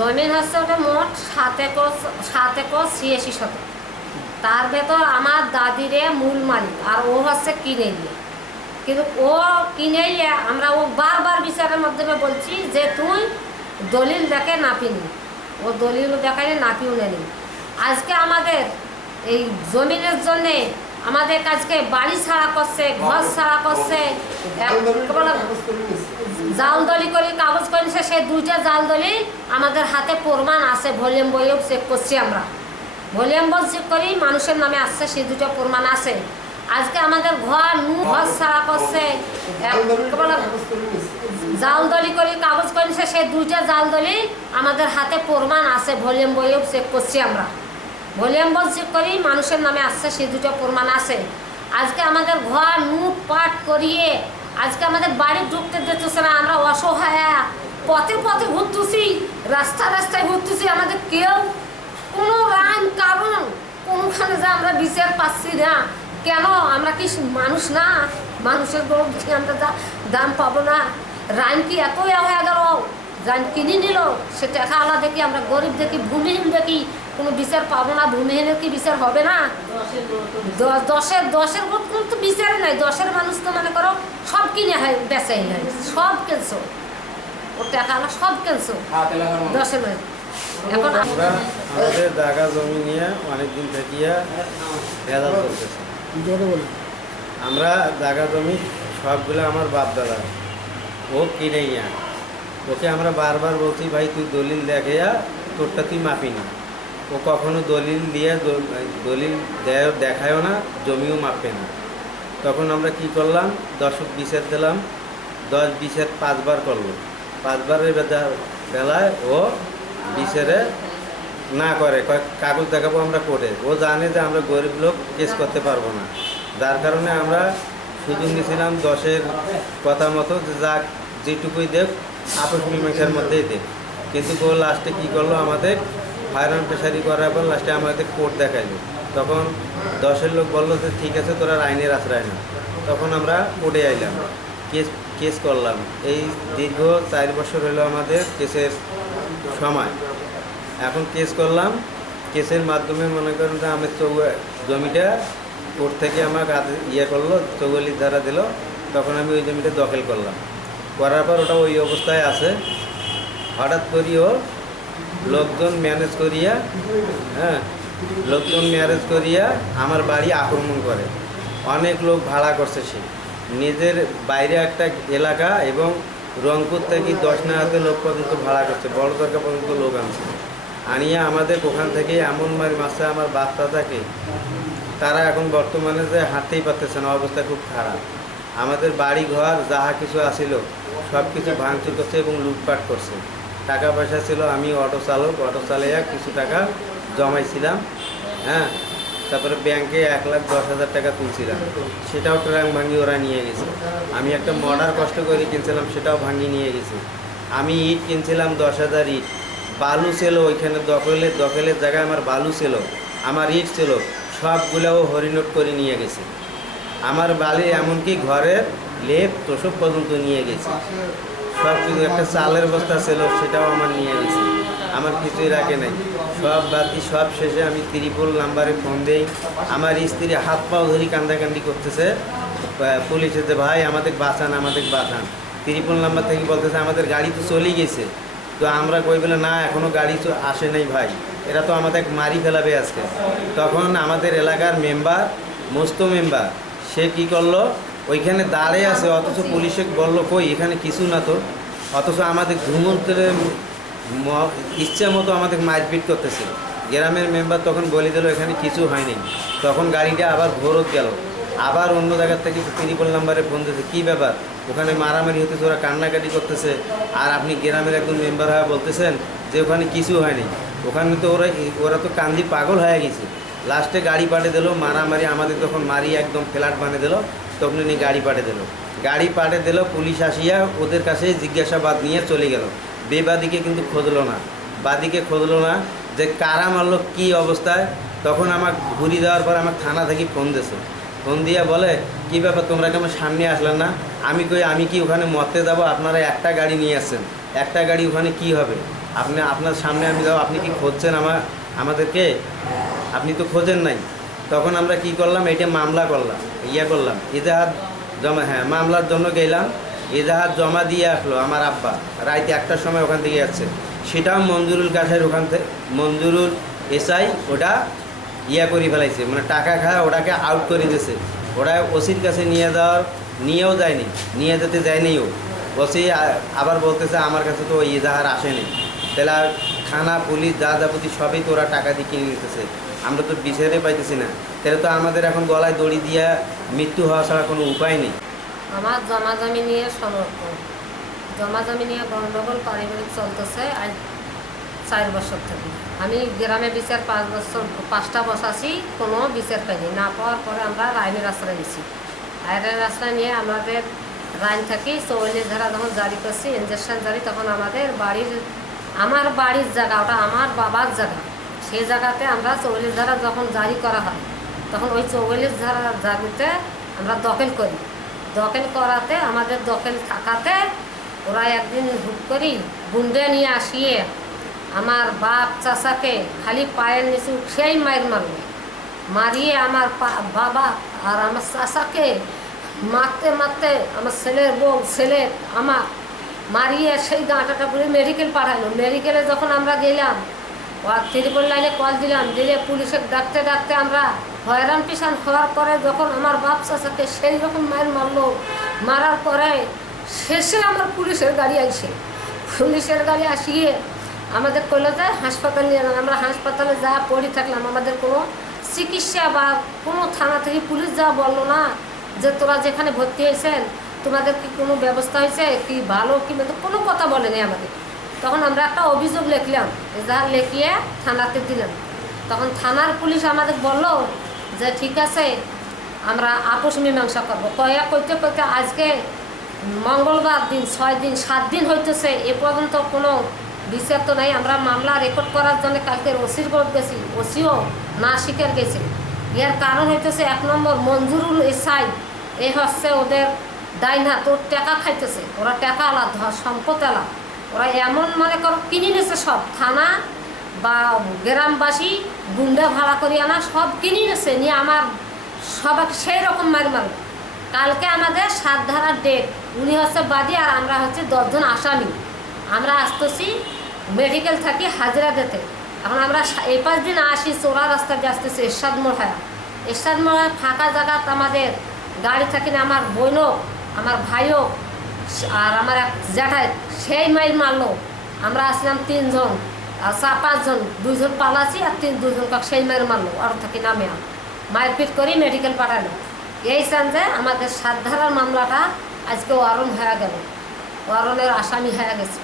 জমিন হচ্ছে ওটা মোট সাত একর সাত একর ছিয়াশি শতক। তার ভেতর আমার দাদিরে মূল মালিক আর ও হচ্ছে কিনে নিয়ে কিন্তু ও কিনে নিয়ে আমরা ও বারবার বিচারের মাধ্যমে বলছি যে তুই দলিল দেখে নাপিনি ও দলিল দেখায় নাপিও নেনি আজকে আমাদের এই জমিনের জন্যে আমাদের কাজকে বাড়ি ছাড়া করছে ঘর ছাড়া করছে জাল দলি করে, কাগজ করে নিছে সেই দুইটা জাল দলি আমাদের হাতে প্রমাণ আছে, ভলিউম বইও চেক করছি আমরা। ভলিউম বই চেক করি, মানুষের নামে আসছে সেই দুটো প্রমাণ আছে। আজকে আমাদের ঘর নু ঘর ছাড়া করছে। জাল দলি করে, কাগজ করে নিছে সেই দুইটা জাল দলি আমাদের হাতে প্রমাণ আছে, ভলিউম বইও চেক করছি আমরা। ভলিউম বই চেক করি, মানুষের নামে আসছে সেই দুটো প্রমাণ আছে। আজকে আমাদের ঘর লুট পাট করিয়ে আজকে আমাদের বাড়ি ঢুকতে দিতেছে না আমরা অসহায়, পথে পথে ঘুরতেছি রাস্তা রাস্তায় ঘুরতেছি, আমাদের কেউ কোনো রান, কারণ কোনোখানে যে আমরা বিচার পাচ্ছি না। কেন? আমরা কি মানুষ না? মানুষের গরম থেকে আমরা দাম পাবো না? রান কি এতই হয়ে গেল? রান কিনে নিল? সে টাকা আলা দেখি, আমরা গরিব দেখি, ভূমিহীন দেখি। কোনো বিচার পাবো না ভূমিহীনের কি বিচার হবে না? দশের দশের ভোট কোনো তো বিচারে নাই। দশের মানুষ তো মনে করো সব কিনে হয় বেচাই হয় সব কেনছো? ওর টাকা সব কেনছো? দশের মানুষ এখন আমরা আমাদের জায়গা জমি নিয়ে অনেকদিন থাকিয়া ভেজাল করতেছি। আমরা জায়গা জমি সবগুলো আমার বাপ দাদা ও কিনে ইয়া ওকে আমরা বারবার বলছি ভাই তুই দলিল দেখাইয়া তোরটা তুই মাপি না। ও কখনো দলিল দিয়ে দলিল দেয়, দেখায়ও না, জমিও মাপে না। তখন আমরা কি করলাম? দশক বিশের দিলাম, দশ বিশের পাঁচবার করল। পাঁচবারের বেলায় ও বিশেরে না করে। কাগজ দেখাবো আমরা করে ও জানে যে আমরা গরিব লোক, কেস করতে পারব না। যার কারণে আমরা সুযোগ নিয়েছিলাম দশের কথা মতো, যে যাক যেটুকুই দেখ, আপস মীমাংসার মধ্যেই দেখ। কিন্তু ও লাস্টে কী করল? আমাদের ফায়ার প্রেশারি করার পর লাস্টে আমাদের কোর্ট দেখাইলো। তখন দশের লোক বলল যে, ঠিক আছে, তোরা আইনের আশ্রয় না। তখন আমরা কোর্টে আইলাম। কেস কেস করলাম। এই দীর্ঘ চার বছর হলো আমাদের কেসের সময়। এখন কেস করলাম। কেসের মাধ্যমে মনে করেন যে, আমি চৌ জমিটা কোর্ট থেকে আমাকে হাতে- ইয়ে করল চৌগলির ধারা দিল। তখন আমি ওই জমিটা দখল করলাম। করার পর ওটা ওই অবস্থায় আছে। হঠাৎ করিও লোকজন ম্যানেজ করিয়া হ্যাঁ লোকজন ম্যানেজ করিয়া আমার বাড়ি আক্রমণ করে। অনেক লোক ভাড়া করছে সে। নিজের বাইরে একটা এলাকা এবং রংপুর থেকে দশ নাগাতে লোক পর্যন্ত ভাড়া করছে বড় দরকার পর্যন্ত লোক আনছে। আনিয়ে আমাদের ওখান থেকে এমন মারি মাসে আমার বাচ্চা থাকে তারা এখন বর্তমানে যে হাঁটতেই পারতেছে না, অবস্থা খুব খারাপ। আমাদের বাড়ি ঘর যাহা কিছু আসিল সব কিছু ভাঙচুর করছে এবং লুটপাট করছে। টাকা পয়সা ছিল, আমি অটো চালক, অটো চালাইয়া কিছু টাকা জমাইছিলাম হ্যাঁ? তারপরে ব্যাংকে এক লাখ দশ হাজার টাকা তুলছিলাম। সেটাও ট্রাং ভাঙি ওরা নিয়ে গেছে। আমি একটা মর্ডার কষ্ট করে কিনছিলাম, সেটাও ভাঙি নিয়ে গেছে। আমি ইট কিনছিলাম দশ হাজার ইট। বালু ছিল ওইখানে দখলের দখলের জায়গায় আমার বালু ছিল, আমার ইট ছিল সবগুলো ও হরিনোট করে নিয়ে গেছে। আমার বালি এমনকি ঘরের লেপ তোষক পর্যন্ত নিয়ে গেছে। সব কিছু, একটা চালের বস্তা ছিল, সেটাও আমার নিয়ে গেছে। আমার কিছুই রাখে নাই। সব বাতি, সব শেষে আমি ত্রিপুল নাম্বারে ফোন দেই। আমার স্ত্রী হাত পাও ধরি কান্দাকান্দি করতেছে। পুলিশে যে ভাই, আমাদের বাঁচান আমাদের বাঁচান। ত্রিপুল নাম্বার থেকে বলতেছে, আমাদের গাড়ি তো চলেই গেছে। তো আমরা কই বলে, না, এখনও গাড়ি তো আসে নাই ভাই। এরা তো আমাদের মারি ফেলাবে আজকে। তখন আমাদের এলাকার মেম্বার মস্ত মেম্বার সে কি করল? ওইখানে দাঁড়িয়ে আছে, অথচ পুলিশে বলল, কই, এখানে কিছু না তো। অথচ আমাদের ঘুমন্তের ইচ্ছা মতো আমাদের মারপিট করতেছে। গ্রামের মেম্বার তখন বলে দিল, এখানে কিছু হয়নি। তখন গাড়িটা আবার ভোরত গেল। আবার অন্য জায়গার থেকে ত্রিপল নাম্বারে ফোন দিয়েছে কী ব্যাপার? ওখানে মারামারি হতেছে, ওরা কান্নাকাটি করতেছে। আর আপনি গ্রামের একজন মেম্বার হয়ে বলতেছেন যে, ওখানে কিছু হয়নি। ওখানে তো ওরা ওরা তো কান্দি পাগল হয়ে গেছে। লাস্টে গাড়ি পাঠিয়ে দিল, মারামারি, আমাদের তখন মারি একদম ফ্ল্যাট বানিয়ে দিল তখন উনি গাড়ি পাঠিয়ে দিল। গাড়ি পাঠিয়ে দিল, পুলিশ আসিয়া ওদের কাছে জিজ্ঞাসাবাদ নিয়ে চলে গেল। বেবাদিকে কিন্তু খুঁজলো না। বাদিকে খুঁজলো না যে কারা মারলো, কী অবস্থায়। তখন আমার ঘুরি দেওয়ার পর আমার থানা থেকে ফোন দিয়েছে ফোন দিয়ে বলে, কি ব্যাপার, তোমরা কি আমার সামনে আসলে না? আমি কই, আমি কি ওখানে মরতে যাব? আপনারা একটা গাড়ি নিয়ে আসছেন। একটা গাড়ি ওখানে কি হবে? আপনি, আপনার সামনে আমি যাও আপনি কি খুঁজছেন আমার, আমাদেরকে? আপনি তো খোঁজেন নাই। তখন আমরা কি করলাম? এটা মামলা করলাম, ইয়া করলাম। এজাহার জমা হ্যাঁ মামলার জন্য গেলাম। এজাহার জমা দিয়ে আসলো আমার আব্বা। রাইতে একটার সময় ওখান থেকে যাচ্ছে। সেটাও মঞ্জুরুল কাছের ওখান থেকে, মঞ্জুরুল এসআই ওটা ইয়া করে ফেলাইছে। মানে টাকা খায়, ওটাকে আউট করে দিয়েছে। ওরা ওসির কাছে নিয়ে যাওয়ার, নিয়েও যায়নি। নিয়ে যেতে যায়নি ও। ওসি আবার বলতেছে, আমার কাছে তো ওই এজাহার আসেনি। তাহলে থানা, পুলিশ, যা যাবতি সবই তো ওরা টাকা দিয়ে কিনে নিতেছে। আমরা তো বিচারে পাইতেছি না। তাহলে তো আমাদের এখন গলায় দড়ি দিয়া মৃত্যু হওয়া ছাড়া কোনো উপায় নেই। আমার জমা জমি নিয়ে সমর্পণ জমা জমি নিয়ে গণ্ডগোল পারিবারিক চলতেছে আজ চার বছর থেকে। আমি গ্রামে বিচার পাঁচ বছর, পাঁচটা বসাছি কোনো বিচার পাইনি। না পাওয়ার পরে আমরা রায়নের আশ্রয় নিয়েছি রায়নের আশ্রয় নিয়ে আমাদের রাইন থাকি চৌল্লিশ ধারা যখন জারি করছি ইঞ্জেকশন জারি, তখন আমাদের বাড়ির, আমার বাড়ির জায়গা, ওটা আমার বাবার জায়গা। সেই জায়গাতে আমরা চৌল্লিশ ধারা যখন জারি করা হয়, তখন ওই চৌল্লিশ ধারা জারিতে আমরা দখল করি। দখল করাতে, আমাদের দখল থাকাতে ওরা একদিন হুট করি গুন্ডে নিয়ে আসিয়ে আমার বাপ চাচাকে খালি পায়ের নিচে সেই মায়ের মারল মারিয়ে আমার বাবা আর আমার চাচাকে মারতে মারতে আমার ছেলের বউ, ছেলে আমার মারিয়ে সেই গাঁটাটা পুরো মেডিকেল পাঠালো। মেডিকেলে যখন আমরা গেলাম ত্রিপল লাইনে কল দিলাম, দিলে পুলিশের ডাকতে ডাকতে আমরা হয়রান পিছান হওয়ার পরে যখন আমার বাপ চাচাকে সেই রকম মায়ের মারলো, মারার পরে শেষে আমার পুলিশের গাড়ি আইছে। পুলিশের গাড়ি আসিয়ে আমাদের কইলো যে হাসপাতাল নিয়ে আমরা হাসপাতালে যা পড়ে থাকলাম, আমাদের কোনো চিকিৎসা বা কোনো থানা থেকে পুলিশ যা বলল না যে তোরা যেখানে ভর্তি হয়েছেন, তোমাদের কি কোনো ব্যবস্থা হয়েছে, কি ভালো, কি কোনো কথা বলেনি আমাদের। তখন আমরা একটা অভিযোগ লিখলাম এজাহার লিখিয়ে থানাতে দিলাম। তখন থানার পুলিশ আমাদের বলল যে, ঠিক আছে, আমরা আপোষ মীমাংসা করব। কয়া করতে করতে আজকে মঙ্গলবার দিন, ছয় দিন, সাত দিন হইতেছে, এ পর্যন্ত কোনো বিচার তো নাই। আমরা মামলা রেকর্ড করার জন্য কালকে ওসির কোর্ট গেছি ওসিও না স্বীকার গেছে। এর কারণ হইতেছে, এক নম্বর মঞ্জুরুল এসাই, এ হচ্ছে ওদের ডাইনা তোর টাকা খাইতেছে। ওরা টাকা আলাদা, সম্পদ আলাদা। ওরা এমন মনে করো, কিনে নিয়েছে সব। থানা বা গ্রামবাসী গুন্ডা ভাড়া করি আনা, সব কিনে নিয়েছে, নিয়ে আমার সবাইকে সেই রকম মারি মারল কালকে আমাদের সাত ধারার ডেট উনি হচ্ছে বাদী আর আমরা হচ্ছে দশজন আসামি। আমরা আসতেছি মেডিকেল থাকি হাজিরা দিতে এখন আমরা এই পাঁচ দিন আসি, চোরা রাস্তা দিয়ে আসতেছি এরশাদ মোড়ায় এরশাদ মোড়ায় ফাঁকা জায়গাত আমাদের গাড়ি থাকি না, আমার বোনও, আমার ভাইও আর আমার এক জ্যাঠাই, সেই মাইল মারলো। আমরা আসলাম তিনজন, আর চা পাঁচজন, দুইজন পালাছি আর তিন দুজন কাক সেই মাইল মারলো, আর থাকি নামে মারপিট করি মেডিকেল পাঠালো। এই চান যে আমাদের সাত মামলাটা আজকে ওয়ারণ হয়ে গেল। ওয়ারণের আসামি হয়ে গেছে।